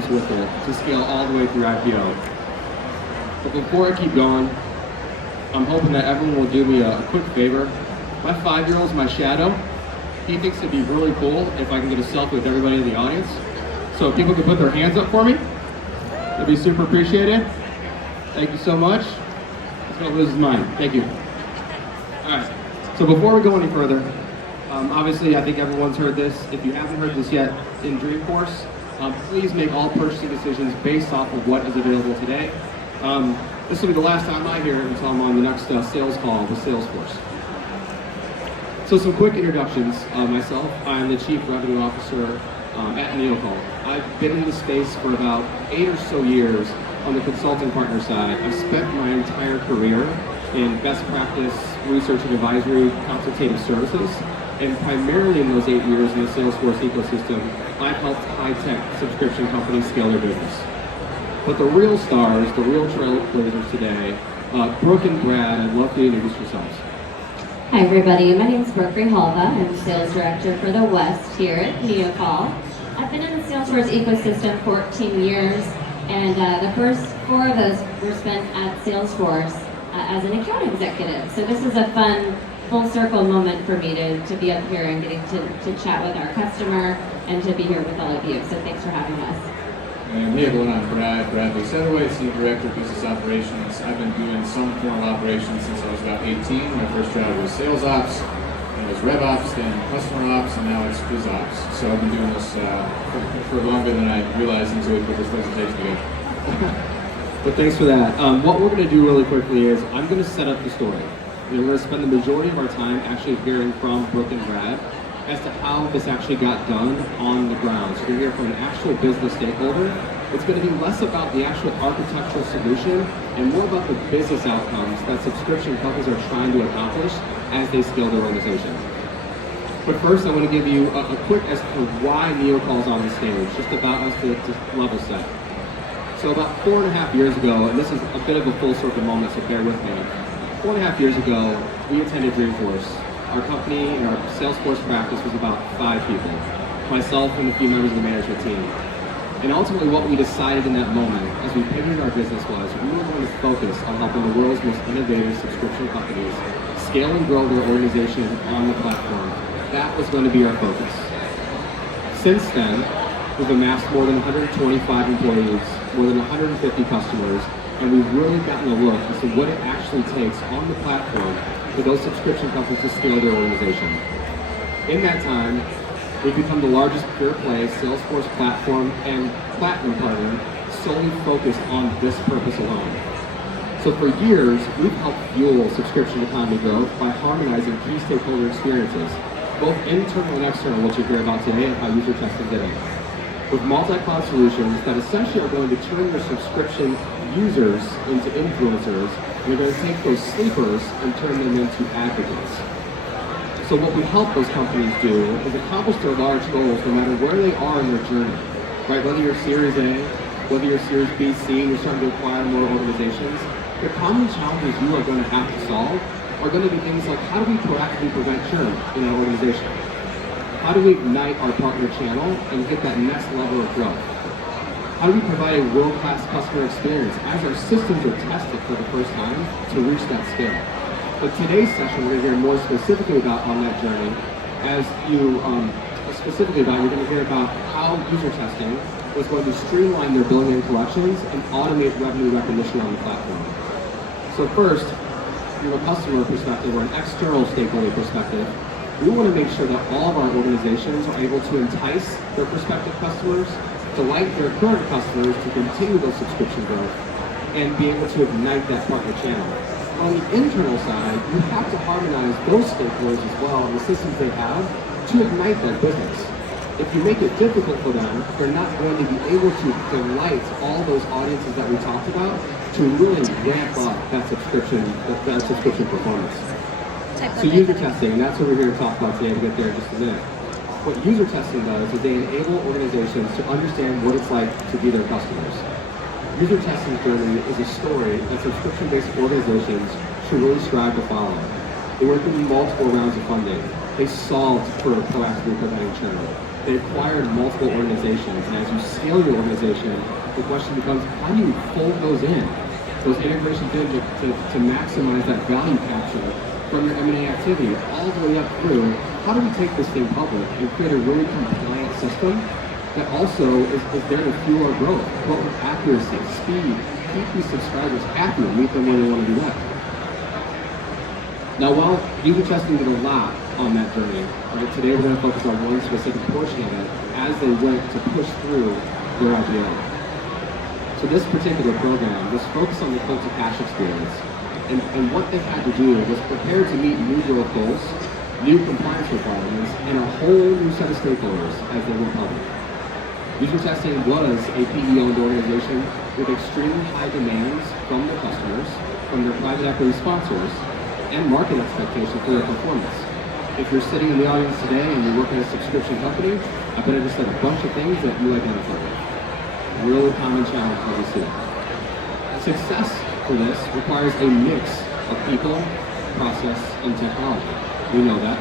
comes with it to scale all the way through IPO. But before I keep going, I'm hoping that everyone will do me a quick favor. My 5-year-old's my shadow. He thinks it'd be really cool if I can get a selfie with everybody in the audience. So if people could put their hands up for me, that'd be super appreciated. Thank you so much. Let's go lose his mind. Thank you. All right, so before we go any further, obviously I think everyone's heard this. If you haven't heard this yet, in Dreamforce, please make all purchasing decisions based off of what is available today. This will be the last time I hear it until I'm on the next sales call with Salesforce. So some quick introductions. Myself, I'm the Chief Revenue Officer at Neocol. I've been in the space for about 8 or so years on the consulting partner side. I've spent my entire career in best practice, research and advisory, consultative services, and primarily in those 8 years in the Salesforce ecosystem, I've helped high-tech subscription companies scale their business. But the real stars, the real trailblazers today, Brooke and Brad, I'd love to introduce yourselves. Hi everybody, my name is Brooke Halva. I'm Sales Director for the West here at Neocol. I've been in the Salesforce ecosystem 14 years, and the first 4 of those were spent at Salesforce as an account executive. So this is a fun, full circle moment for me to be up here and getting to chat with our customer and to be here with all of you. So thanks for having us. And hey everyone, I'm Bradley Satterwhite, Senior Director of Business Operations. I've been doing some form of operations since I was about 18. My first job was sales ops, then it was rev ops, then customer ops, and now it's biz ops. So I've been doing this for longer than I realized until we put this presentation together. But thanks for that. What we're going to do really quickly is I'm going to set up the story. We're going to spend the majority of our time actually hearing from Brooke and Brad as to how this actually got done on the ground. So you're here from an actual business stakeholder. It's going to be less about the actual architectural solution and more about the business outcomes that subscription companies are trying to accomplish as they scale their organization. But first, I want to give you a quick as to why Neocol's on the stage, just about us to level set. So about 4.5 years ago, and this is a bit of a full circle moment, so bear with me. 4.5 years ago, we attended Dreamforce. Our company and our Salesforce practice was about 5 people, myself and a few members of the management team. And ultimately what we decided in that moment, as we pivoted our business, was we were going to focus on helping the world's most innovative subscription companies scale and grow their organization on the platform. That was going to be our focus. Since then, we've amassed more than 125 employees, more than 150 customers, and we've really gotten a look as to what it actually takes on the platform for those subscription companies to scale their organization. In that time, we've become the largest pure-play Salesforce platform and platinum partner solely focused on this purpose alone. So for years, we've helped fuel subscription economy growth by harmonizing key stakeholder experiences, both internal and external, which you'll hear about today, and how UserTesting did it. With multi-cloud solutions that essentially are going to turn your subscription users into influencers, and they're going to take those sleepers and turn them into advocates. So what we help those companies do is accomplish their large goals no matter where they are in their journey, right? Whether you're Series A, whether you're Series B, C, you're starting to acquire more organizations, the common challenges you are going to have to solve are going to be things like, how do we proactively prevent churn in our organization? How do we ignite our partner channel and get that next level of growth? How do we provide a world-class customer experience as our systems are tested for the first time to reach that scale? But today's session, we're going to hear more specifically about on that journey. As you specifically about, you're going to hear about how UserTesting was going to streamline their billing and collections and automate revenue recognition on the platform. So first, from a customer perspective or an external stakeholder perspective, we want to make sure that all of our organizations are able to entice their prospective customers, delight their current customers to continue those subscription growth, and be able to ignite that partner channel. On the internal side, you have to harmonize those stakeholders as well and the systems they have to ignite that business. If you make it difficult for them, they're not going to be able to delight all those audiences that we talked about to really ramp up that subscription performance. So UserTesting, and that's what we're here to talk about today. We'll get there in just a minute. What UserTesting does is they enable organizations to understand what it's like to be their customers. UserTesting's journey is a story that subscription-based organizations should really strive to follow. They went through multiple rounds of funding. They solved for proactively preventing churn. They acquired multiple organizations, and as you scale your organization, the question becomes, how do you fold those in? Those integrations in to maximize that value capture from your M&A activity all the way up through, how do we take this thing public and create a really compliant system that also is there to fuel our growth, both with accuracy, speed, keep these subscribers happy and meet them where they want to be met. Now, while user testing did a lot on that journey, right, today we're going to focus on one specific portion of it as they went to push through their IPO. So this particular program was focused on the quote to cash experience. And what they had to do was prepare to meet new growth goals, new compliance requirements, and a whole new set of stakeholders as they went public. User Testing was a PE-owned organization with extremely high demands from their customers, from their private equity sponsors, and market expectations for their performance. If you're sitting in the audience today and you're working at a subscription company, I bet I just said a bunch of things that you identify with. Really common challenge that we see. Success for this requires a mix of people, process, and technology. We know that.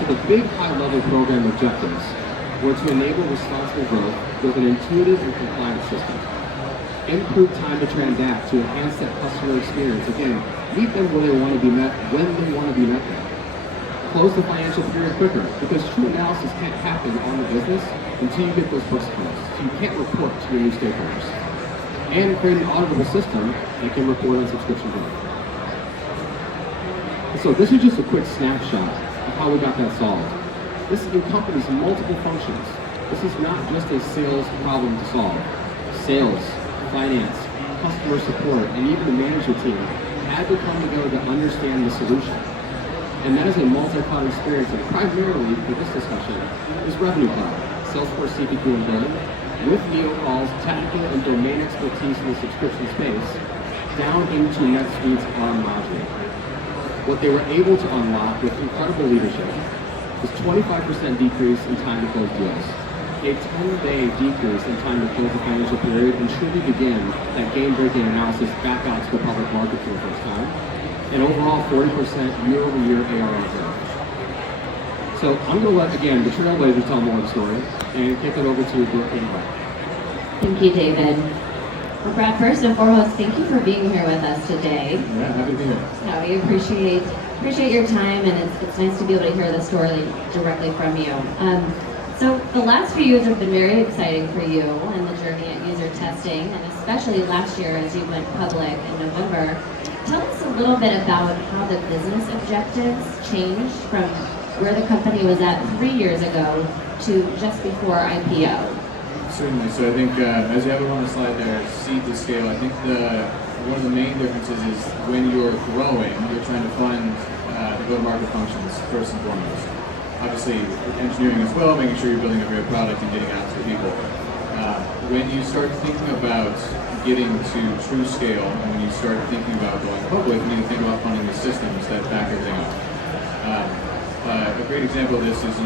So the big high-level program objectives were to enable responsible growth with an intuitive and compliant system. Improve time to transact to enhance that customer experience. Again, meet them where they want to be met, when they want to be met there. Close the financial period quicker, because true analysis can't happen on the business until you get those books closed. So you can't report to your new stakeholders. And create an auditable system that can report on subscription growth. So this is just a quick snapshot of how we got that solved. This encompasses multiple functions. This is not just a sales problem to solve. Sales, finance, customer support, and even the management team had to come together to understand the solution. And that is a multi-cloud experience, and primarily for this discussion is Revenue Cloud, Salesforce CPQ and billing, with Neocal's technical and domain expertise in the subscription space, down into NetSuite's ARM module. What they were able to unlock with incredible leadership was 25% decrease in time to close deals, a 10-day decrease in time to close the financial period, and truly begin that game-breaking analysis back out to the public market for the first time, and overall 40% year-over-year ARR growth. So I'm going to let, again, the trailblazers tell more of the story, and kick it over to Brooke and Brad. Thank you, David. Well, Brad, first and foremost, thank you for being here with us today. Yeah, happy to be here. No, we appreciate your time, and it's nice to be able to hear the story directly from you. So the last few years have been very exciting for you and the journey at user testing, and especially last year as you went public in November. Tell us a little bit about how the business objectives changed from where the company was at 3 years ago to just before IPO. Certainly. So I think, as you have it on the slide there, seed to scale, I think one of the main differences is when you're growing, you're trying to fund the go-to-market functions first and foremost. Obviously, engineering as well, making sure you're building a great product and getting out to the people. When you start thinking about getting to true scale, and when you start thinking about going public, you need to think about funding the systems that back everything up. A great example of this is,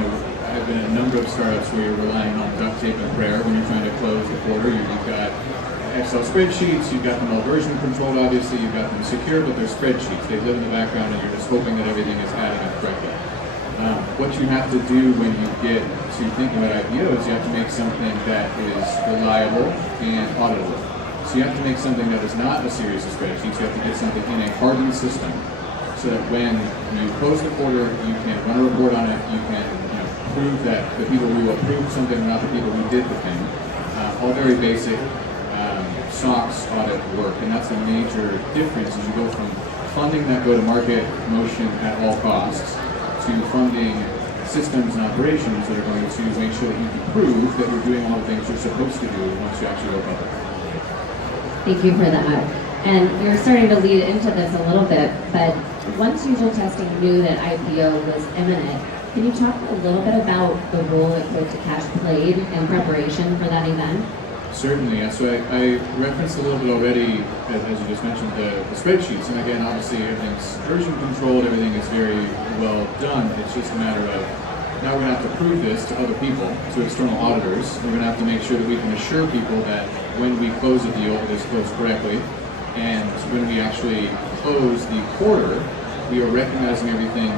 I've been in a number of startups where you're relying on duct tape and prayer when you're trying to close the quarter. You've got Excel spreadsheets, you've got them all version controlled, obviously, you've got them secure, but they're spreadsheets. They live in the background, and you're just hoping that everything is adding up correctly. What you have to do when you get to thinking about IPOs, you have to make something that is reliable and auditable. So you have to make something that is not a series of spreadsheets. You have to get something in a hardened system, so that when you close the quarter, you can run a report on it, you can prove that the people who approved something are not the people who did the thing. All very basic SOX audit work, and that's a major difference as you go from funding that go-to-market motion at all costs to funding systems and operations that are going to make sure that you can prove that you're doing all the things you're supposed to do once you actually go public. Thank you for that. And you're starting to lead into this a little bit, but once user testing knew that IPO was imminent, can you talk a little bit about the role that quote to cash played in preparation for that event? Certainly, yeah. So I referenced a little bit already, as you just mentioned, the spreadsheets. And again, obviously everything's version controlled, everything is very well done. It's just a matter of, now we're going to have to prove this to other people, to external auditors. We're going to have to make sure that we can assure people that when we close a deal, it is closed correctly. And when we actually close the quarter, we are recognizing everything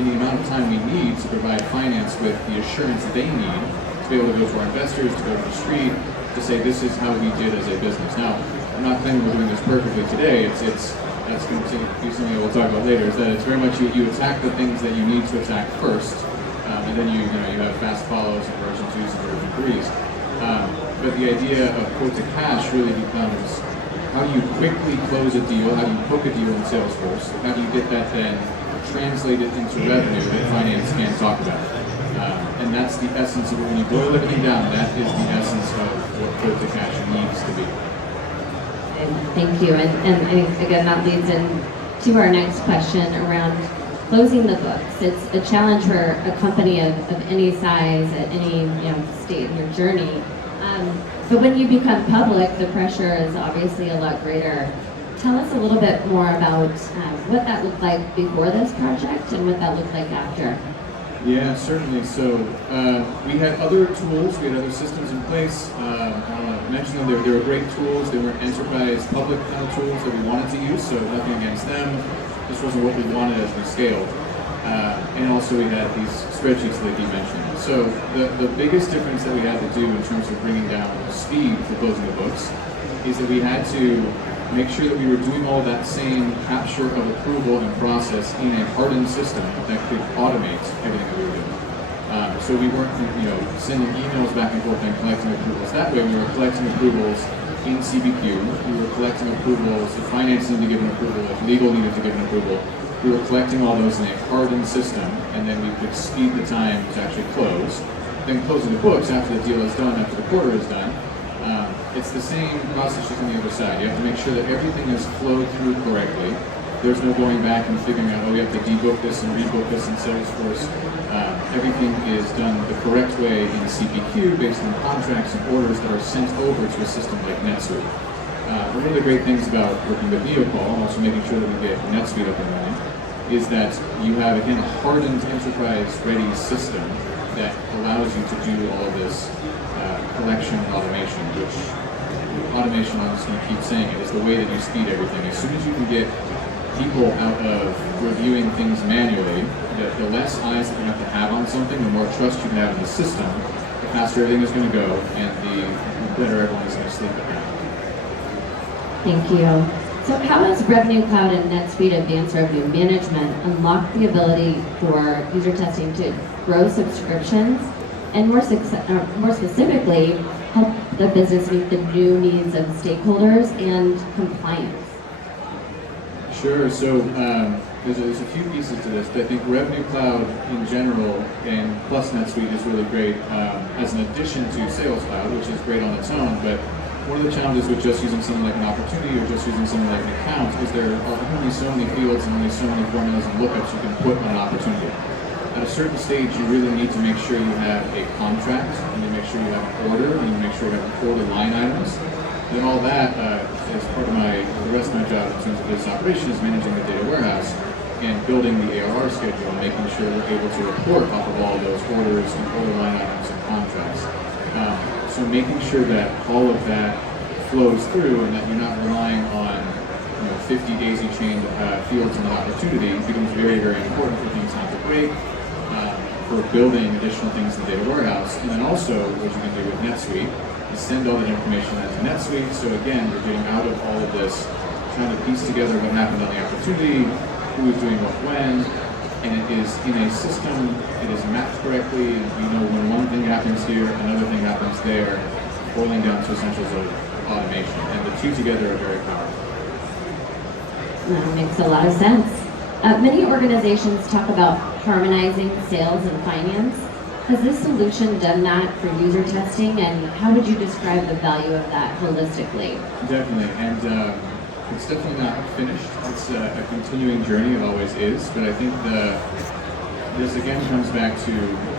in the amount of time we need to provide finance with the assurance they need to be able to go to our investors, to go to the street, to say this is how we did as a business. Now, I'm not claiming we're doing this perfectly today. That's going to be something that we'll talk about later. Is that it's very much you attack the things that you need to attack first, and then you have fast follows and version 2s and version 3s. But the idea of quote to cash really becomes how do you quickly close a deal? How do you book a deal in Salesforce? How do you get that then translated into revenue that finance can talk about? And that's the essence of it. When you boil everything down, that is the essence of what quote to cash needs to be. Thank you. And I think, again, that leads into our next question around closing the books. It's a challenge for a company of any size at any state in your journey. But when you become public, the pressure is obviously a lot greater. Tell us a little bit more about what that looked like before this project and what that looked like after. Yeah, certainly. So we had other tools, we had other systems in place. I mentioned them, they were great tools. They were enterprise public kind of tools that we wanted to use, so nothing against them. This wasn't what we wanted as we scaled. And also we had these spreadsheets that you mentioned. So the biggest difference that we had to do in terms of bringing down the speed for closing the books is that we had to make sure that we were doing all that same capture of approval and process in a hardened system that could automate everything that we were doing. So we weren't, sending emails back and forth and collecting approvals. That way we were collecting approvals in CBQ. We were collecting approvals if finance needed to give an approval, if legal needed to give an approval. We were collecting all those in a hardened system, and then we could speed the time to actually close. Then closing the books after the deal is done, after the quarter is done. It's the same process just on the other side. You have to make sure that everything is flowed through correctly. There's no going back and figuring out, we have to debook this and rebook this in Salesforce. Everything is done the correct way in CPQ based on contracts and orders that are sent over to a system like NetSuite. One of the great things about working with Neocol, and also making sure that we get NetSuite up and running, is that you have, again, a hardened enterprise-ready system that allows you to do all of this collection and automation, which automation, I'm just going to keep saying it, is the way that you speed everything. As soon as you can get people out of reviewing things manually, the less eyes that you have to have on something, the more trust you can have in the system, the faster everything is going to go, and the better everyone is going to sleep at night. Thank you. So how does Revenue Cloud and NetSuite Advanced Revenue Management unlock the ability for user testing to grow subscriptions and more specifically, help the business meet the new needs of stakeholders and compliance? Sure. So there's a few pieces to this, but I think Revenue Cloud in general and plus NetSuite is really great as an addition to Sales Cloud, which is great on its own. But one of the challenges with just using something like an opportunity or just using something like an account is there are only so many fields and only so many formulas and lookups you can put on an opportunity. At a certain stage, you really need to make sure you have a contract, and you make sure you have an order, and you make sure you have order line items. And all that is part of the rest of my job in terms of business operations, managing the data warehouse and building the ARR schedule and making sure we're able to report off of all those orders and order line items and contracts. So making sure that all of that flows through and that you're not relying on 50 daisy chained fields in an opportunity becomes very, very important for things not to break, for building additional things in the data warehouse. And then also what you can do with NetSuite is send all that information out to NetSuite. So again, we're getting out of all of this, trying to piece together what happened on the opportunity, who is doing what when, and it is in a system, it is mapped correctly, and we know when one thing happens here, another thing happens there, boiling down to essentials of automation. And the two together are very powerful. That makes a lot of sense. Many organizations talk about harmonizing sales and finance. Has this solution done that for user testing, and how would you describe the value of that holistically? Definitely, and it's definitely not finished. It's a continuing journey, it always is, but I think this again comes back to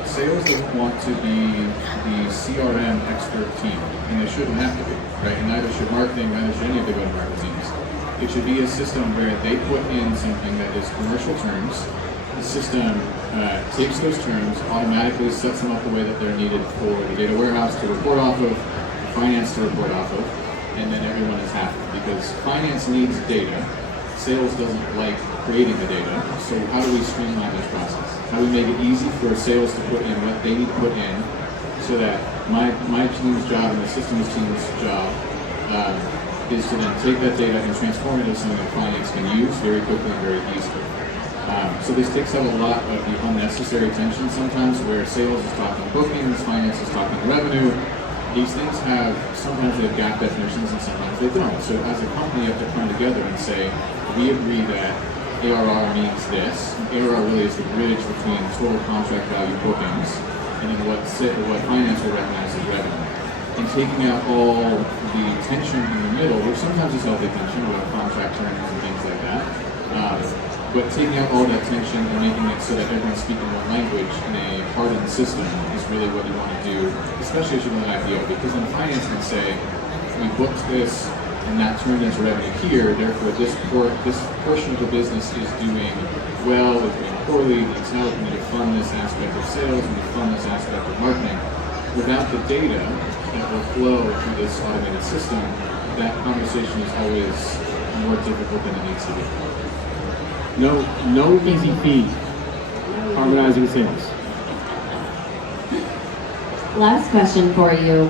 sales doesn't want to be the CRM expert team, and they shouldn't have to be, right? And neither should marketing, neither should any of the go-to-market teams. It should be a system where they put in something that is commercial terms. The system takes those terms, automatically sets them up the way that they're needed for the data warehouse to report off of, finance to report off of, and then everyone is happy because finance needs data, sales doesn't like creating the data, so how do we streamline this process? How do we make it easy for sales to put in what they need to put in so that my team's job and the systems team's job is to then take that data and transform it into something that finance can use very quickly and very easily. So this takes out a lot of the unnecessary tension sometimes where sales is talking bookings, finance is talking revenue. These things sometimes they have gap definitions and sometimes they don't. So as a company you have to come together and say, we agree that ARR means this. ARR really is the bridge between total contract value bookings and then what finance will recognize as revenue. And taking out all the tension in the middle, which sometimes is healthy tension, about contract terms and things like that. But taking out all that tension and making it so that everyone's speaking one language in a hardened system is really what you want to do, especially as you do an IPO, because then finance can say, we booked this and that turned into revenue here, therefore this portion of the business is doing well, it's doing poorly, it's now we need to fund this aspect of sales, we need to fund this aspect of marketing. Without the data that will flow through this automated system, that conversation is always more difficult than it needs to be. No easy feat harmonizing sales. Last question for you.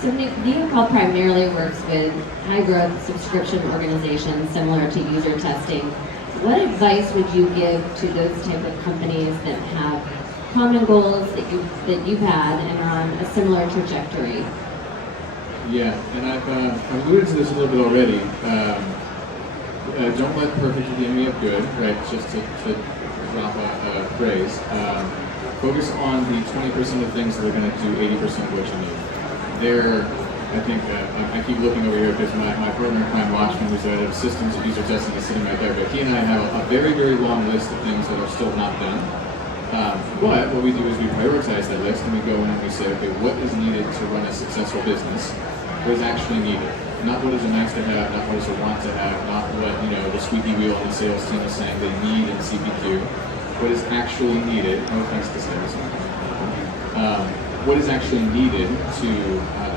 So Neocol primarily works with high-growth subscription organizations similar to UserTesting. What advice would you give to those type of companies that have common goals that you've had and are on a similar trajectory? Yeah, and I've alluded to this a little bit already. Don't let perfect be the enemy of good, right? Just to drop a phrase. Focus on the 20% of things that are going to do 80% of what you need. I think I keep looking over here because my partner in crime, Watchman, who's the head of systems and user testing, is sitting right there. But he and I have a very, very long list of things that are still not done. But what we do is we prioritize that list and we go in and we say, okay, what is needed to run a successful business? What is actually needed? Not what is a nice to have, not what is a want to have, not what the squeaky wheel on the sales team is saying they need in CPQ. What is actually needed? No offense to sales. What is actually needed to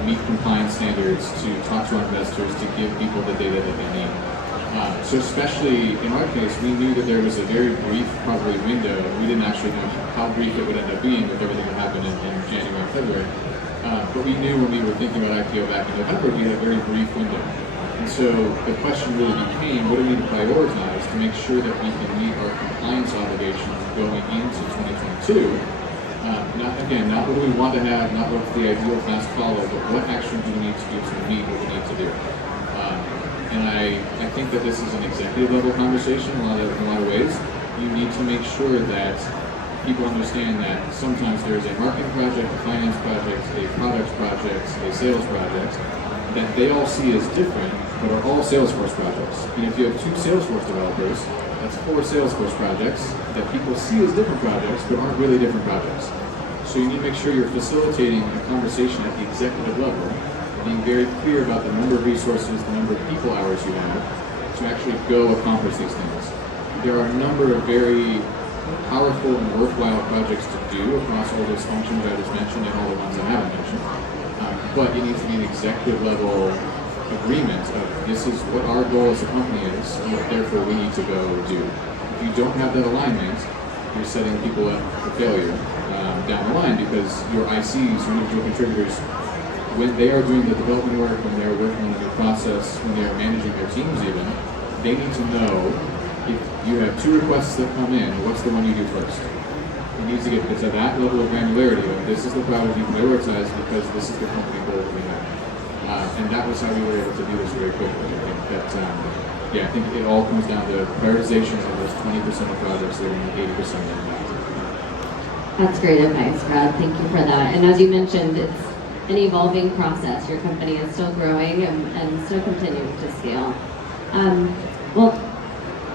meet compliance standards, to talk to our investors, to give people the data that they need. So especially in our case, we knew that there was a very brief, probably window. We didn't actually know how brief it would end up being with everything that happened in January and February. But we knew when we were thinking about IPO back in November, we had a very brief window. And so the question really became, what do we need to prioritize to make sure that we can meet our compliance obligations going into 2022? Not what do we want to have, not what's the ideal fast follow, but what action do we need to do to meet what we need to do? And I think that this is an executive level conversation in a lot of ways. You need to make sure that people understand that sometimes there's a marketing project, a finance project, a product project, a sales project, that they all see as different, but are all Salesforce projects. And if you have 2 Salesforce developers, that's 4 Salesforce projects that people see as different projects, but aren't really different projects. So you need to make sure you're facilitating a conversation at the executive level, being very clear about the number of resources, the number of people hours you have to actually go accomplish these things. There are a number of very powerful and worthwhile projects to do across all those functions I just mentioned and all the ones I haven't mentioned. But it needs to be an executive level agreement of this is what our goal as a company is and what therefore we need to go do. If you don't have that alignment, you're setting people up for failure down the line because your ICs, your individual contributors, when they are doing the development work, when they are working on the new process, when they are managing their teams even, they need to know if you have 2 requests that come in, what's the one you do first? It needs to get to that level of granularity of this is the priority you prioritize because this is the company goal that we have. And that was how we were able to do this very quickly. I think that, I think it all comes down to prioritization of those 20% of projects that are in 80% of impact. That's great advice, Brad. Thank you for that. And as you mentioned, it's an evolving process. Your company is still growing and still continuing to scale. Well,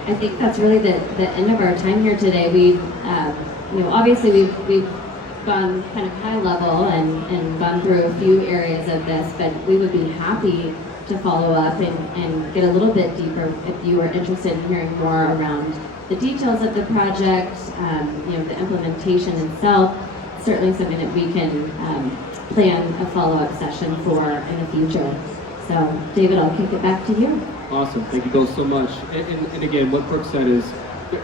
I think that's really the end of our time here today. We've, obviously we've gone kind of high level and gone through a few areas of this, but we would be happy to follow up and get a little bit deeper if you are interested in hearing more around the details of the project, the implementation itself. Certainly something that we can plan a follow-up session for in the future. So, David, I'll kick it back to you. Awesome. Thank you both so much. And again, what Brooke said is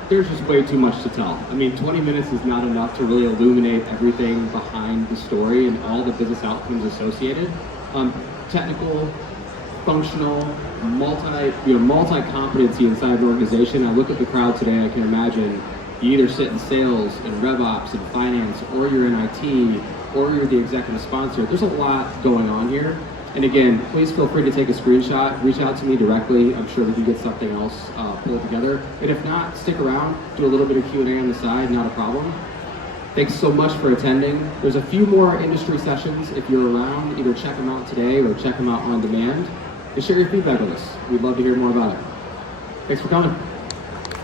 there's just way too much to tell. I mean, 20 minutes is not enough to really illuminate everything behind the story and all the business outcomes associated. Technical, functional, multi-competency inside an organization. I look at the crowd today, I can imagine you either sit in sales, in rev ops, in finance, or you're in IT, or you're the executive sponsor. There's a lot going on here. And again, please feel free to take a screenshot, reach out to me directly. I'm sure we can get something else pulled together. And if not, stick around, do a little bit of Q&A on the side, not a problem. Thanks so much for attending. There's a few more industry sessions. If you're around, either check them out today or check them out on demand. And share your feedback with us. We'd love to hear more about it. Thanks for coming.